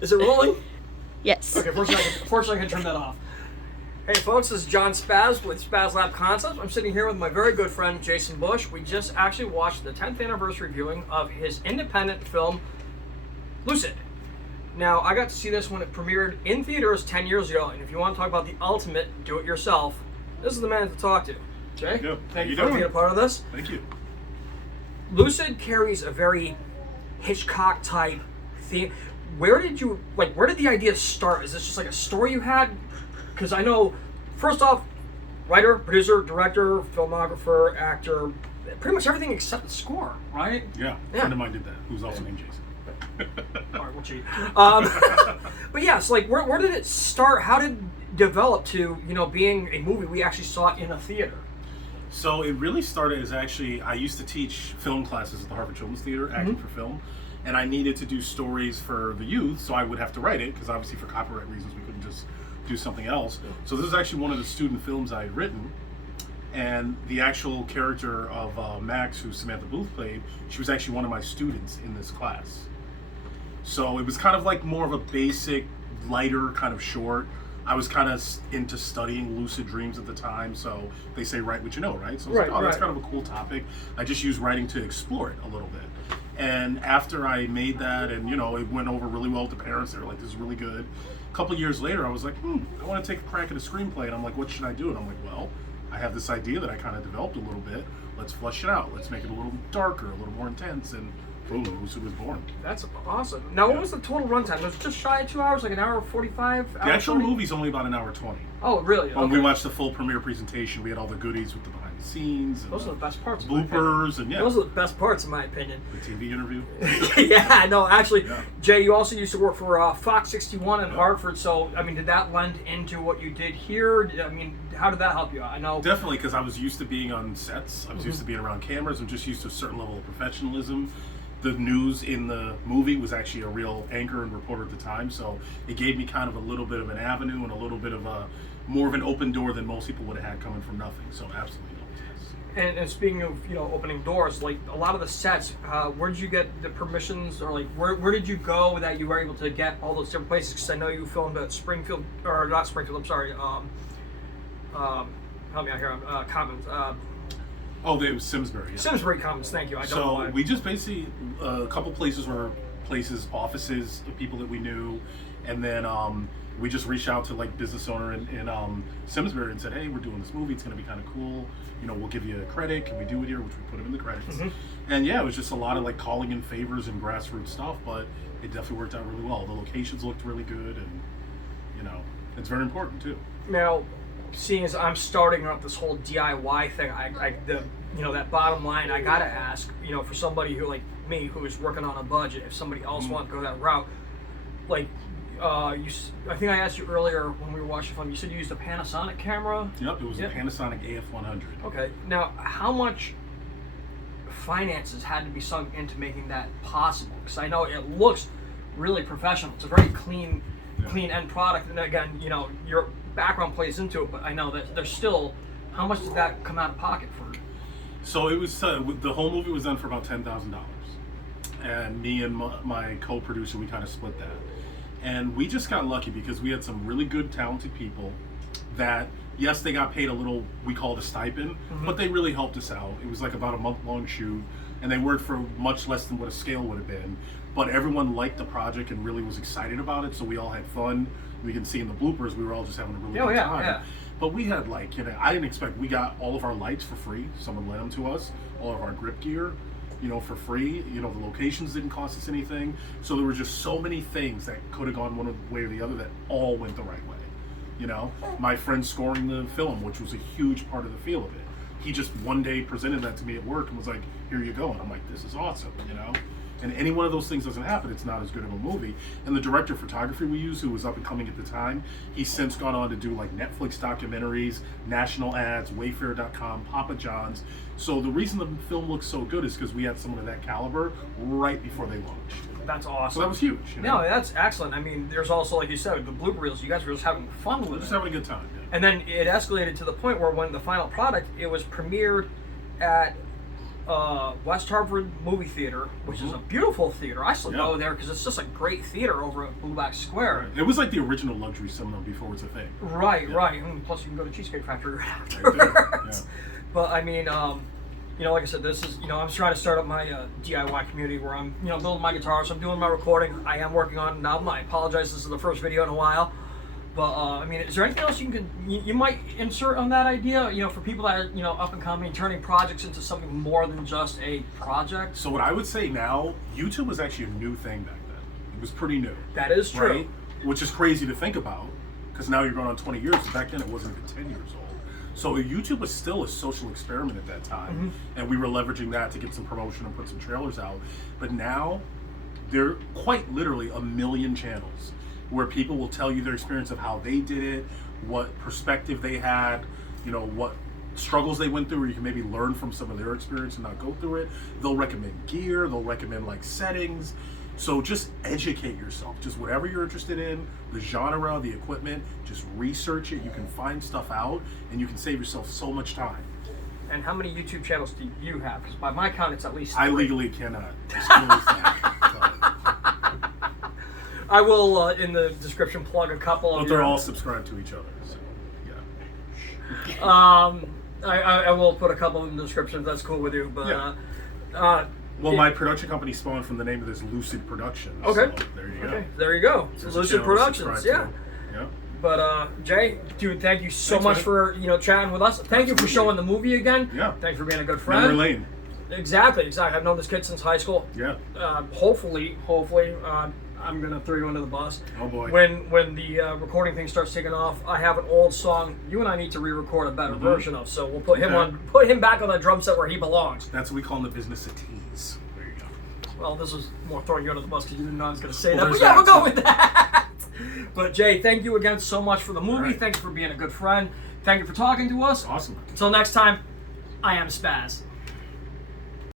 Is it rolling? Yes. Okay, fortunately I can turn that off. Hey folks, this is John Spaz with Spaz Lab Concepts. I'm sitting here with my very good friend Jason Bush. We just actually watched the 10th anniversary viewing of his independent film, Lucid. Now, I got to see this when it premiered in theaters 10 years ago, and if you want to talk about the ultimate do-it-yourself, this is the man to talk to. Jay, Yeah, thank you for being a part of this. Thank you. Lucid carries a very Hitchcock-type theme. Where did the idea start? Is this just like a story you had? Because I know, first off, writer, producer, director, filmographer, actor, pretty much everything except the score, right? Yeah, a friend of mine did that, who's also named Jason. All right, we'll cheat. But yes, like where did it start? How did it develop to being a movie we actually saw in a theater? So it really started as I used to teach film classes at the Harvard Children's Theater, acting for film, and I needed to do stories for the youth, so I would have to write it, because obviously for copyright reasons we couldn't just do something else. So this is actually one of the student films I had written, and the actual character of Max, who Samantha Booth played, she was actually one of my students in this class. So it was kind of like more of a basic, lighter kind of short. I was kind of into studying lucid dreams at the time, so they say write what you know, right? So I was like, that's kind of a cool topic. I just used writing to explore it a little bit. And after I made that, and it went over really well with the parents, they were like, this is really good. A couple years later, I was like, I want to take a crack at a screenplay, and I'm like, what should I do? And I'm like, well, I have this idea that I kind of developed a little bit. Let's flesh it out. Let's make it a little darker, a little more intense, and boom, Lucid was born. That's awesome. Now, what was the total runtime? Was it just shy of 2 hours, like an hour 45? The actual movie's only about an hour 20. Oh, really? When we watched the full premiere presentation, we had all the goodies with the behind the scenes. And those are the best parts. Bloopers, and those are the best parts, in my opinion. The TV interview. Yeah, no, actually, Jay, you also used to work for Fox 61 in Hartford, so, I mean, did that lend into what you did here? I mean, how did that help you out? I know. Definitely, because I was used to being on sets. I was used to being around cameras. I'm just used to a certain level of professionalism. The news in the movie was actually a real anchor and reporter at the time, so it gave me kind of a little bit of an avenue and a little bit of a more of an open door than most people would have had coming from nothing. So absolutely. And speaking of opening doors, like a lot of the sets, where did you get the permissions, or like where did you go that you were able to get all those different places? Because I know you filmed at Springfield, or not Springfield. I'm sorry. Help me out here. Commons. It was Simsbury. Yeah. Simsbury Commons. Thank you. I don't know why. We just basically a couple places were offices of people that we knew, and then we just reached out to like business owner in Simsbury and said, hey, we're doing this movie. It's going to be kind of cool. We'll give you a credit. Can we do it here? Which we put him in the credits. And yeah, it was just a lot of like calling in favors and grassroots stuff, but it definitely worked out really well. The locations looked really good, and it's very important too. Now, seeing as I'm starting up this whole DIY thing, that bottom line, I gotta ask, for somebody who like me who is working on a budget, if somebody else wants to go that route, like, I think I asked you earlier when we were watching the film, you said you used a Panasonic camera? Yep, it was a Panasonic AF100. Okay, now how much finances had to be sunk into making that possible? Because I know it looks really professional. It's a very clean end product, and again, your background plays into it, but I know that there's still, how much did that come out of pocket for? So it was the whole movie was done for about $10,000, and me and my co-producer, we kind of split that, and we just got lucky because we had some really good, talented people that, yes, they got paid a little, we call it a stipend, but they really helped us out. It was like about a month-long shoot, and they worked for much less than what a scale would have been, but everyone liked the project and really was excited about it, so we all had fun. We can see in the bloopers, we were all just having a really good time. Yeah. But we had I didn't expect, we got all of our lights for free. Someone lent them to us. All of our grip gear, for free. The locations didn't cost us anything. So there were just so many things that could have gone one way or the other that all went the right way. My friend scoring the film, which was a huge part of the feel of it. He just one day presented that to me at work and was like, here you go. And I'm like, this is awesome, And any one of those things doesn't happen, it's not as good of a movie. And the director of photography we used, who was up and coming at the time, he's since gone on to do like Netflix documentaries, national ads, Wayfair.com, Papa John's. So the reason the film looks so good is because we had someone of that caliber right before they launched. That's awesome. So that was huge. No, that's excellent. I mean, there's also, like you said, the blooper reels. You guys were just having fun with it. Just having a good time. Yeah. And then it escalated to the point where when the final product, it was premiered at West Hartford Movie Theater, which is a beautiful theater. I still go there because it's just a great theater over at Blueback Square. Right. It was like the original luxury cinema before it was a thing. Right. And plus, you can go to Cheesecake Factory right afterwards. But I mean, like I said, this is, I'm trying to start up my DIY community where I'm, building my guitars. I'm doing my recording. I am working on an album. I apologize. This is the first video in a while. But, I mean, is there anything else you might insert on that idea, for people that are, up and coming, turning projects into something more than just a project? So what I would say now, YouTube was actually a new thing back then. It was pretty new. That is true. Right? Which is crazy to think about, because now you're going on 20 years. Back then, it wasn't even 10 years old. So YouTube was still a social experiment at that time. And we were leveraging that to get some promotion and put some trailers out. But now, there are quite literally a million channels where people will tell you their experience of how they did it, what perspective they had, what struggles they went through, where you can maybe learn from some of their experience and not go through it. They'll recommend gear, they'll recommend like settings. So just educate yourself. Just whatever you're interested in, the genre, the equipment, just research it. You can find stuff out and you can save yourself so much time. And how many YouTube channels do you have? Because by my count, it's at least 3. I legally cannot disclose that. I will, in the description, plug a couple of But they're all subscribed to each other, so yeah. I will put a couple in the description if that's cool with you. But well, my production company spawned from the name of this Lucid Productions. Okay. So there you go. Okay, there you go. There's Lucid Productions, yeah. Yeah. But Jay, dude, thank you so much for chatting with us. Thank you for showing the movie again. Yeah. Thank you for being a good friend. Memory lane. Exactly. I've known this kid since high school. Yeah. Hopefully, I'm gonna throw you under the bus. Oh boy. When the recording thing starts taking off, I have an old song you and I need to re-record a better version of. So we'll put him back on the drum set where he belongs. That's what we call in the business a tease. There you go. Well, this was more throwing you under the bus because you didn't know I was gonna say that. Well, But yeah, we'll go with that. But Jay, thank you again so much for the movie. Right. Thank you for being a good friend. Thank you for talking to us. Awesome. Until next time, I am Spaz.